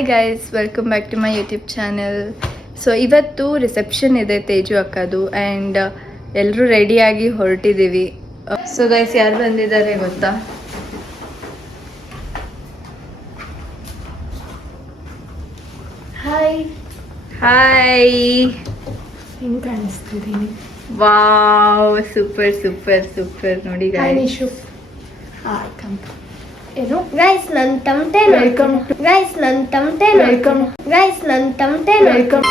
Hi guys, welcome back to my YouTube channel. So ಇವತ್ತು reception ಇದೆ Teju ಅಕ್ಕದು and ಎಲ್ಲರೂ ರೆಡಿಯಾಗಿ ಹೊರಟಿದ್ದೀವಿ. ಸೊ ಗೈಸ್, ಯಾರು ಬಂದಿದ್ದಾರೆ ಗೊತ್ತಾ? ಹಾಯ್ ಹಾಯ್, ಹೆಂಗೆ ಕಾಣಿಸ್ತಿದ್ದೀನಿ? Wow, super super super. ನೋಡಿ ಗೈಸ್, ಏನು ಗೈಸ್ ನನ್ನ ತಮಟೆ ವೆಲ್ಕಮ್ ಟು ಗೈಸ್ ನನ್ನ ತಮಟೆ ವೆಲ್ಕಮ್ ಗೈಸ್ ನನ್ನ ತಮಟೆ welcome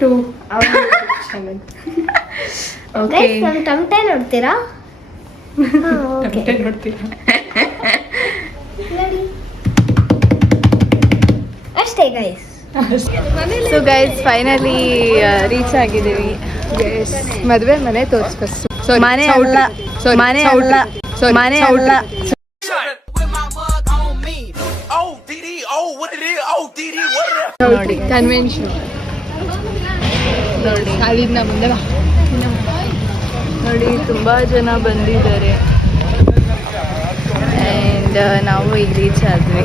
to our channel. Okay, guys ನನ್ನ ತಮಟೆ ನೋಡ್ತೀರಾ? ತಮಟೆ ನೋಡ್ತೀರಾ? ನೋಡಿ ಅಷ್ಟೇ guys. So guys, finally reach ಆಗಿದ್ದೀವಿ. ಮದುವೆ ಮನೆ ತೋರಿಸ್ಬೇಕು. ಮನೆ ಅಲ್ಲ, ಮನೆ ಅಲ್ಲ, ಮನೆ ಅಲ್ಲ. ನೋಡಿ ಕನ್ವೆನ್ಷನ್ ನೋಡಿ ಅಲ್ಲಿಂದ ಮುಂದೆ ಬಾ. ನೋಡಿ, ತುಂಬಾ ಜನ ಬಂದಿದ್ದಾರೆ ಆ್ಯಂಡ್ ನಾವು ಈಗ ರೀಚ್ ಆದ್ವಿ.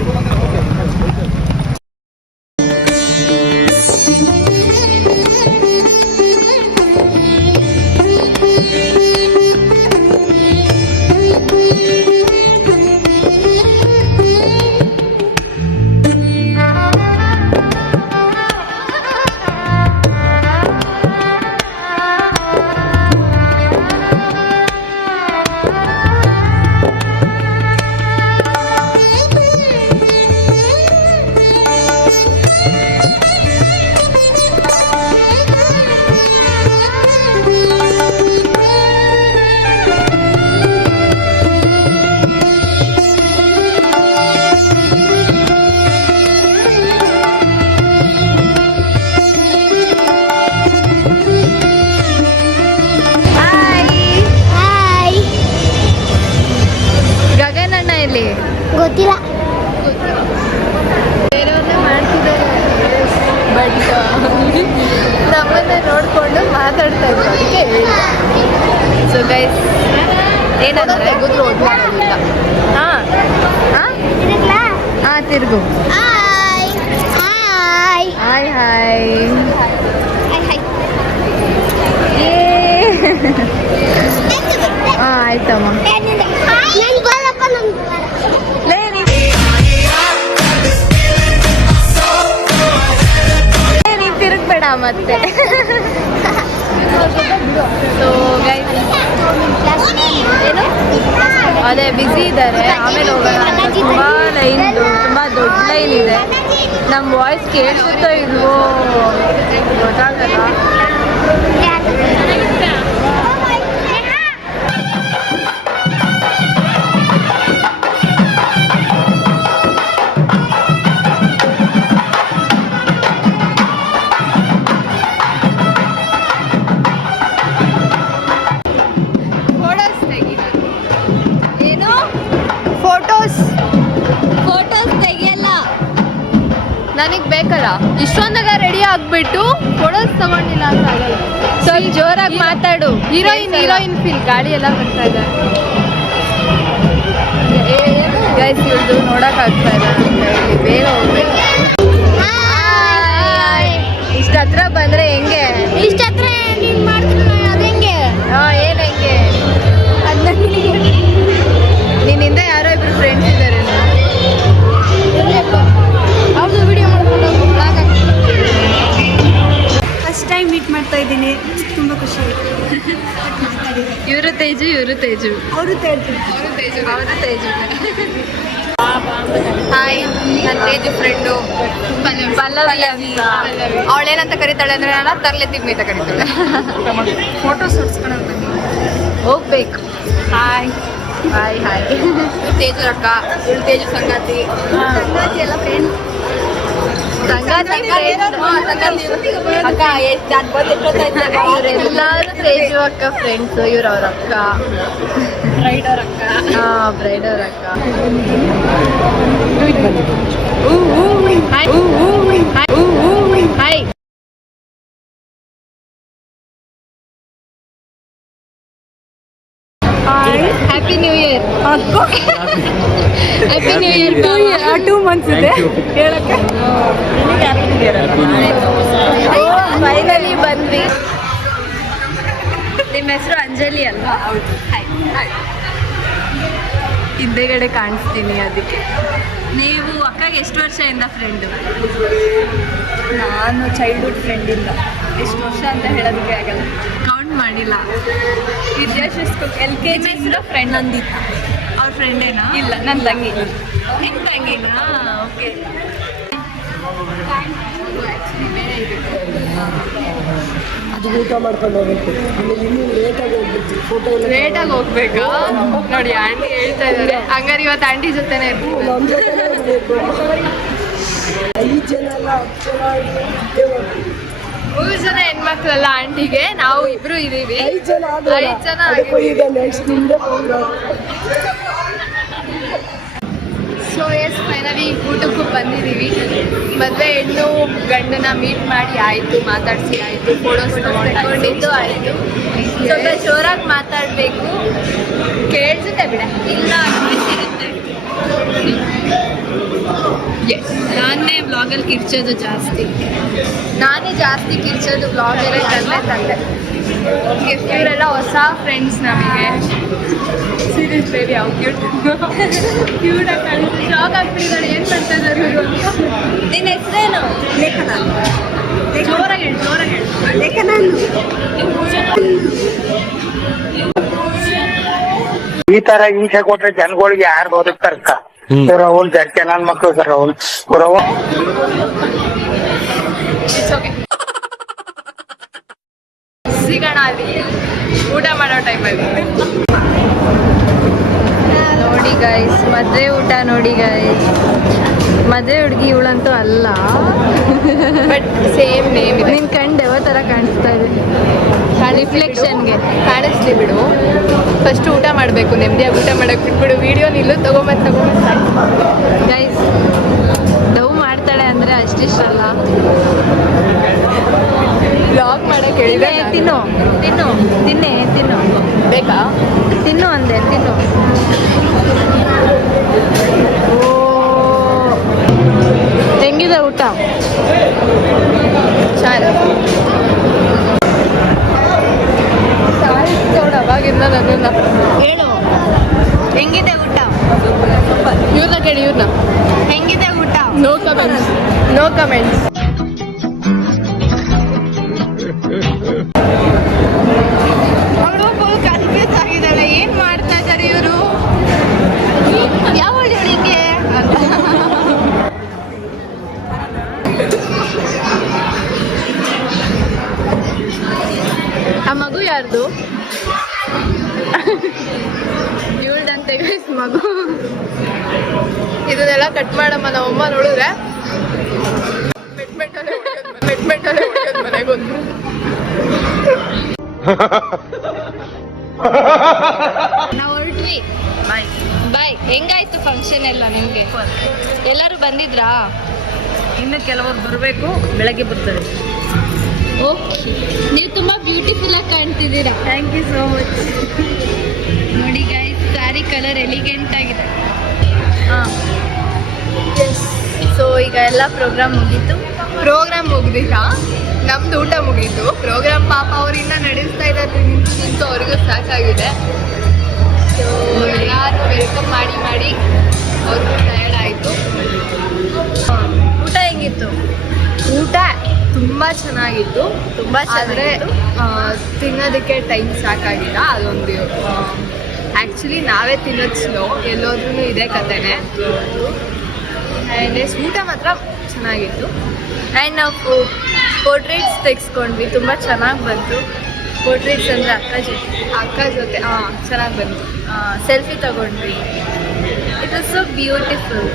ಹಾಯ್, ಗಗನ್ ಅಣ್ಣ ಇಲ್ಲಿ ಗೊತ್ತಿಲ್ಲ. ಬೇರೆಯವ್ರನ್ನೇ ಮಾಡ್ತಿದ್ದಾರೆ, ಬಟ್ ನಮ್ಮನ್ನೇ ನೋಡಿಕೊಂಡು ಮಾತಾಡ್ತಾ ಇದ್ರು, ಅದಕ್ಕೆ ಹೇಳಿದೆ. ಸೊ ಗೈಸ್, ಏನಂದ್ರೆ ಹಾಂ ತಿರುಗ್ಲಾ? ಹಾಂ, ತಿರುಗು. Hi hi hi hi. Hi hi. ಹಾಂ, ಆಯ್ತಮ್ಮ. ನನ್ ಬಾರಪ್ಪ, ನನ್ ನೀನು ತಿರುಗ್ಬೇಡ ಮತ್ತೆ. ಸೊ ಗೈಸ್, ಏನು ಅದೇ ಬ್ಯುಸಿ ಇದ್ದಾರೆ, ಆಮೇಲೆ ಹೋಗೋಣ ಅಂತ. ತುಂಬ ದೊಡ್ಡ ಲೈನ್ ಇದೆ. ನಮ್ಮ ವಾಯ್ಸ್ ಕೇಳಿಸುತ್ತೋ ಇಲ್ವೋ ಗೊತ್ತಾಗಲ್ಲ. ಏನು ಫೋಟೋಸ್ ತೆಗಿಯಲ್ಲ, ನನಗೆ ಬೇಕಲ್ಲ. ಇಷ್ಟೊಂದಾಗ ರೆಡಿ ಆಗ್ಬಿಟ್ಟು ಫೋಟೋಸ್ ತಗೊಂಡಿಲ್ಲ ಅಂತ ಆಗಲ್ಲ. ಸ್ವಲ್ಪ ಜೋರಾಗಿ ಮಾತಾಡು. Heroine feel. ಗಾಡಿ ಎಲ್ಲ ಬರ್ತಾ ಇದೆ ಗೈಸ್, ಇವ್ರದ್ದು ನೋಡಕ್ ಆಗ್ತಾ ಇಲ್ಲ ನಮ್ಗೆ. ಇಲ್ಲಿ ಬೇಗ ಹೋಗ್ಬೇಕು. ಇಷ್ಟ ಹತ್ರ ಬಂದ್ರೆ ಹೆಂಗೆ? ಇಷ್ಟ ಹತ್ರ ನೀನ್ ಮಾಡ್ತೀನಿ ಅದು ಹೆಂಗೆ? ಏನ್ ಹೆಂಗೆ? ನಿನ್ನಿಂದ ಯಾರೋ ಇಬ್ರು ಫ್ರೆಂಡ್ಸ್ ಇದ್ದಾರೆ. ಅವ್ರದ್ದು ವಿಡಿಯೋ ಮಾಡ್ಕೊಂಡು ಬ್ಲಾಗ್ ಫಸ್ಟ್ ಟೈಮ್ ಮೀಟ್ ಮಾಡ್ತಾ ಇದ್ದೀನಿ, ತುಂಬ ಖುಷಿ ಆಯಿತು. ಇವರು ತೇಜು ಅವರು ತೇಜು. ಹಾಯ್, ನನ್ನ ತೇಜು ಫ್ರೆಂಡು ಪಲ್ಲವಿ. ಅವಳೇನಂತ ಕರೀತಾಳೆ ಅಂದ್ರೆ, ನಾನು ತರ್ಲೆ ತಿಮ್ಮಿ ಅಂತ ಕರೀತಾಳೆ. ಫೋಟೋಸ್ ಹೊಡ್ಸ್ಕೊಂಡು ಹೋಗ್ಬೇಕು. Hi hi hi. ತೇಜು ಅಕ್ಕ, ಇವಳು ತೇಜು ಸಂಗಾತಿ. ಸಂಗಾತಿ ಎಲ್ಲ ಫ್ರೆಂಡ್. ಸಂಗಾತಿ ಅಕ್ಕ, ಇವರೆಲ್ಲರೂ ತೇಜು ಅಕ್ಕ ಫ್ರೆಂಡ್ಸ್. ಇವ್ರು ಅವ್ರ ಅಕ್ಕ, ರೈಡರ್ ಅಕ್ಕ. ಬ್ರೈಡರ್ ಅಕ್ಕ. Hi. Happy new year. Happy new year 2 months ಇದೆ ಹೇಳಕ್ಕೆ ಫೈನಲಿ ಬಂದ್ವಿ. ನಿಮ್ಮ ಹೆಸರು ಅಂಜಲಿ ಅಲ್ವಾ? ಹೌದು. ಹಿಂದೆಗಡೆ ಕಾಣಿಸ್ತೀನಿ ಅದಕ್ಕೆ. ನೀವು ಅಕ್ಕಗೆ ಎಷ್ಟು ವರ್ಷದಿಂದ ಫ್ರೆಂಡು? ನಾನು ಚೈಲ್ಡ್ಹುಡ್ ಫ್ರೆಂಡಿಂದ ಎಷ್ಟು ವರ್ಷ ಅಂತ ಹೇಳೋದಕ್ಕೆ ಆಗಲ್ಲ. ಕೌಂಟ್ ಮಾಡಿಲ್ಲ. ವಿದ್ಯಾಶಿಸ್ತು LKG ಹೆಸರು ಫ್ರೆಂಡ್ ನಂದಿತ್ತು. ಅವ್ರ ಫ್ರೆಂಡೇನಾ? ಇಲ್ಲ, ನನ್ನ ತಂಗಿ. ನಿಮ್ಮ ತಂಗಿನಾ? ಓಕೆ. ಅದು ಊಟ ಮಾಡ್ಕೊಂಡು ಹೋಗ್ಬೇಕು. ಆಮೇಲೆ ಇನ್ನೂ ಲೇಟಾಗಿ ಹೋಗ್ಬೇಕು. ಫೋಟೋ ಎಲ್ಲ ಲೇಟಾಗಿ ಹೋಗ್ಬೇಕಾ? ನೋಡಿ ಆಂಟಿ ಹೇಳ್ತಾ ಇದ್ದಾರೆ. ಹಂಗಾರೆ ಇವತ್ತು ಆಂಟಿ ಜೊತೆನೇ ಇರ್ಬೋದು. ನಮ್ಮ ಜೊತೆನೇ ಇರಬೇಕು. 5 ಜನ ಅಲ್ಲ 10 ಜನ ಆಗಿ 3 ಜನ ಹೆಣ್ಮಕ್ಳಲ್ಲ ಆಂಟಿಗೆ, ನಾವು ಇಬ್ರು ಇದೀವಿ. 5 ಜನ ಆದ್ರೆ 5 ಜನ ಅದಕ್ಕೂ ಈಗ ನೆಕ್ಸ್ಟ್ ತಿಂದೆ ಸೊ ಎಸ್ ಫೈನಲಿ ಊಟಕ್ಕೂ ಬಂದಿದ್ದೀವಿ. ಮದುವೆ ಹೆಣ್ಣು ಗಂಡನ ಮೀಟ್ ಮಾಡಿ ಆಯಿತು, ಮಾತಾಡಿಸಿ ಆಯಿತು, ಫೋಟೋಸ್ ತಗೊಂಡಿದ್ದು ಆಯಿತು. ಸ್ವಲ್ಪ ಜೋರಾಗಿ ಮಾತಾಡಬೇಕು. ಕೇಳಿಸುತ್ತೆ ಬಿಡ, ಇಲ್ಲ ಇರುತ್ತೆ. ಎಸ್, ನಾನೇ ಬ್ಲಾಗಲ್ಲಿ ಕಿರ್ಚೋದು ಜಾಸ್ತಿ. ನಾನೇ ಜಾಸ್ತಿ ಕಿರ್ಚೋದು ಬ್ಲಾಗಲ್ಲೇ ತಂದೆ. ಇವರೆಲ್ಲ ಹೊಸ ಫ್ರೆಂಡ್ಸ್ ನಮಗೆ. ಸೀರಿಯಸ್ ಬೇಬಿ ಯಾವ ಕ್ಯೂಟ್ ಆಗಿ ಶಾಕ್ ಆಗ್ಬಿಟ್ಟಿದ್ದಾರೆ. ಏನು ಮಾಡ್ತಾ ಇದ್ದಾರೆ ಇವರು ಅಂತ. ನಿನ್ನ ಹೆಸರೇನು? ಲೇಖನ. ಜೋರಾಗಿ ಹೇಳು. ಲೇಖನ ಈ ತರ ಹಿಂಸೆ ಕೊಟ್ರೆ ಜನಗಳಿಗೆ ಯಾರು ಬದುಕ್ತಾರಕ್ಕ? ಅವ್ರು ಜಡ್ಕೆ ನನ್ ಮಕ್ಳು ಸರ್ ಅವ್ರು ಸಿಗೋಣ ಅಲ್ಲಿ ಊಟ ಮಾಡೋ ಟೈಮಲ್ಲಿ. ನೋಡಿ ಗೈಸ್, ಮದುವೆ ಊಟ ನೋಡಿ ಗೈಸ್. ಮದುವೆ ಹುಡುಗಿ ಇವಳಂತೂ ಅಲ್ಲ, ಬಟ್ ಸೇಮ್ ನೇಮ್ ಇದೆ. ನಿನ್ ಕಂಡು ಯಾವ ಥರ ಕಾಣಿಸ್ತಾ ಇದೆ? ರಿಫ್ಲೆಕ್ಷನ್ಗೆ ಕಾಣಿಸ್ಲಿ ಬಿಡು. ಫಸ್ಟ್ ಊಟ ಮಾಡಬೇಕು, ನೆಮ್ಮದಿಯಾಗಿ ಊಟ ಮಾಡೋಕೆ ಬಿಟ್ಬಿಡು. ವೀಡಿಯೋ ನಿಲ್ಲು, ತಗೊಂಬಂದು ಗೈಸ್. ಡವ್ ಮಾಡ್ತಾಳೆ ಅಂದರೆ ಅಷ್ಟಿಷ್ಟಲ್ಲ. ಬ್ಲಾಗ್ ಮಾಡೋಕೆ ಹೇಳಿದೆ. ತಿನ್ನು ಬೇಕಾ? ತಿನ್ನು ಅಂದೆ, ತಿನ್ನು. ಹೆಂಗಿದೆ ಊಟ? ಚೆನ್ನಾಗಿ ಅವಾಗಿಂದ ನನ್ನನ್ನು ಹೇಳು. ಹೆಂಗಿದೆ ಊಟ? ಇವ್ರನ್ನ ಕೇಳಿ, ಇವ್ರನ್ನ. ಹೆಂಗಿದೆ ಊಟ? No comments. ಅವಳು ಫುಲ್ ಕನ್ಫ್ಯೂಸ್ ಆಗಿದ್ದಾಳೆ. ಏನು ಮಾಡ್ತಾ ಇದ್ದಾರೆ ಇವರು? ಯಾವ ಹುಡುಗಿಗೆ ಅಂತ. ಆ ಮಗು ಯಾರ್ದು? ಇವಳ್ದಂತೆ ಗೈಸ್ ಮಗು. ಇದನ್ನೆಲ್ಲ ಕಟ್ ಮಾಡಮ್ಮ. ನಮ್ಮಮ್ಮ ನೋಡಿದ್ರೆ ಮೆಟ್ಮೆಂಟಲ್ಲೇ ಹೊಡೆಯೋದು ಮನೆಗೊಂದು. ನಾವು ಹೊರಟ್ವಿ. ಬಾಯ್. ಹೆಂಗಾಯ್ತು ಫಂಕ್ಷನ್ ಎಲ್ಲ ನಿಮಗೆ? ಎಲ್ಲರೂ ಬಂದಿದ್ರಾ? ಇನ್ನು ಕೆಲವರು ಬರಬೇಕು, ಬೆಳಗ್ಗೆ ಬರ್ತಾರೆ. ಓಕೆ, ನೀವು ತುಂಬ ಬ್ಯೂಟಿಫುಲ್ ಆಗಿ ಕಾಣ್ತಿದ್ದೀರಾ. Thank you so much. ನೋಡಿ ಗೈಸ್, ಸ್ಯಾರಿ ಕಲರ್ ಎಲಿಗೆಂಟ್ ಆಗಿದೆ. ಸೊ ಈಗ ಎಲ್ಲ ಪ್ರೋಗ್ರಾಮ್ ಮುಗಿದಿಲ್ಲ, ನಮ್ದು ಊಟ ಮುಗೀತು. ಪ್ರೋಗ್ರಾಮ್ ಪಾಪ ಅವರಿಂದ ನಡೆಸ್ತಾ ಇದ್ದಾರೆ ನಿಂತು ಅವ್ರಿಗೂ ಸಾಕಾಗಿದೆ. ಸೊ ಎಲ್ಲರೂ ವೆಲ್ಕಮ್ ಮಾಡಿ ಅವ್ರಿಗೂ ಟಯರ್ಡ್ ಆಯಿತು. ಊಟ ಹೆಂಗಿತ್ತು? ಊಟ ತುಂಬ ಚೆನ್ನಾಗಿತ್ತು. ಆದರೆ ತಿನ್ನೋದಕ್ಕೆ ಟೈಮ್ ಸಾಕಾಗಿಲ್ಲ. ಅದೊಂದು ಆ್ಯಕ್ಚುಲಿ ನಾವೇ ತಿನ್ನೋದು ಸ್ಲೋ. ಎಲ್ಲೋದ್ರೂ ಇದೇ ಕಥೆನೇ. ಆ್ಯಂಡ್ ಊಟ ಮಾತ್ರ ಚೆನ್ನಾಗಿತ್ತು. ಆ್ಯಂಡ್ ನಾವು ಪೋರ್ಟ್ರೇಟ್ಸ್ ತೆಗೆಸ್ಕೊಂಡ್ವಿ, ತುಂಬ ಚೆನ್ನಾಗಿ ಬಂತು. ಪೋರ್ಟ್ರೇಟ್ಸ್ ಅಂದರೆ ಅಕ್ಕ ಜೊತೆ ಚೆನ್ನಾಗಿ ಬಂತು. ಸೆಲ್ಫಿ ತಗೊಂಡ್ವಿ. It was so beautiful.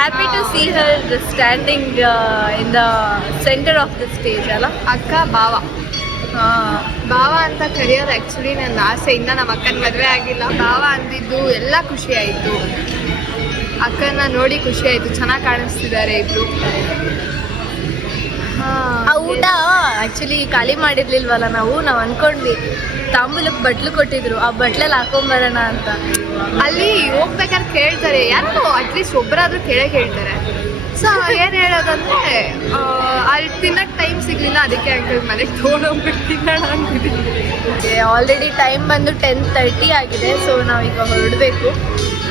Happy to see her standing in the centre of the stage ಅಲ್ಲ. ಅಕ್ಕ ಭಾವ ಅಂತ ಕರೆಯೋದು ಆ್ಯಕ್ಚುಲಿ ನನ್ನ ಆಸೆ. ಇನ್ನು ನಮ್ಮ ಅಕ್ಕನ ಮದುವೆ ಆಗಿಲ್ಲ. ಭಾವ ಅಂದಿದ್ದು ಎಲ್ಲ ಖುಷಿ ಆಯಿತು. ಅಕ್ಕನ ನೋಡಿ ಖುಷಿ ಆಯಿತು. ಚೆನ್ನಾಗಿ ಕಾಣಿಸ್ತಿದ್ದಾರೆ ಇಬ್ರು. ಆ ಊಟ ಆ್ಯಕ್ಚುಲಿ ಖಾಲಿ ಮಾಡಿರ್ಲಿಲ್ವಲ್ಲ ನಾವು ಅನ್ಕೊಂಡ್ವಿ ತಾಂಬೂಲಕ್ಕೆ ಬಟ್ಲು ಕೊಟ್ಟಿದ್ರು, ಆ ಬಟ್ಲಲ್ಲಿ ಹಾಕೊಂಬರೋಣ ಅಂತ. ಅಲ್ಲಿ ಹೋಗ್ಬೇಕಾದ್ರೆ ಕೇಳ್ತಾರೆ, ಯಾರು ಅಟ್ಲೀಸ್ಟ್ ಒಬ್ಬರಾದ್ರೂ ಕೇಳ್ತಾರೆ. ಸೊ ಏನು ಹೇಳೋದಂದ್ರೆ ಅಲ್ಲಿ ತಿನ್ನಕ್ಕೆ ಟೈಮ್ ಸಿಗಲಿಲ್ಲ, ಅದಕ್ಕೆ ಅಂಕಲ್ ಮನೆಗೆ ತೊಗೊಂಡೋಗ್ಬಿಟ್ಟು ತಿನ್ನೋಣ ಅಂತಿದ್ದೀವಿ. ಆಲ್ರೆಡಿ ಟೈಮ್ ಬಂದು 10:30 ಆಗಿದೆ. ಸೊ ನಾವೀಗ ಹೊರಡಬೇಕು,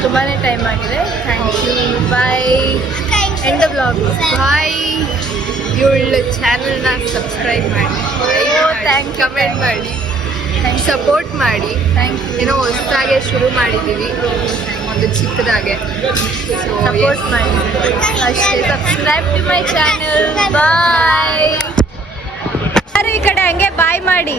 ತುಂಬಾ ಟೈಮ್ ಆಗಿದೆ. Thank you, bye. End vlog, bye. ಇವಳ ಚಾನಲ್ನ ಸಬ್ಸ್ಕ್ರೈಬ್ ಮಾಡಿ, ಕಮೆಂಟ್ ಮಾಡಿ, ಸಪೋರ್ಟ್ ಮಾಡಿ. ಏನೋ ಹೊಸದಾಗೆ ಶುರು ಮಾಡಿದ್ದೀವಿ, ಒಂದು ಚಿಕ್ಕದಾಗೆ. ಸಪೋರ್ಟ್ ಮಾಡಿ ಅಷ್ಟೇ. Subscribe to my channel. Bye. ಯಾರು ಈ ಕಡೆ ಹಂಗೆ ಬಾಯ್ ಮಾಡಿ.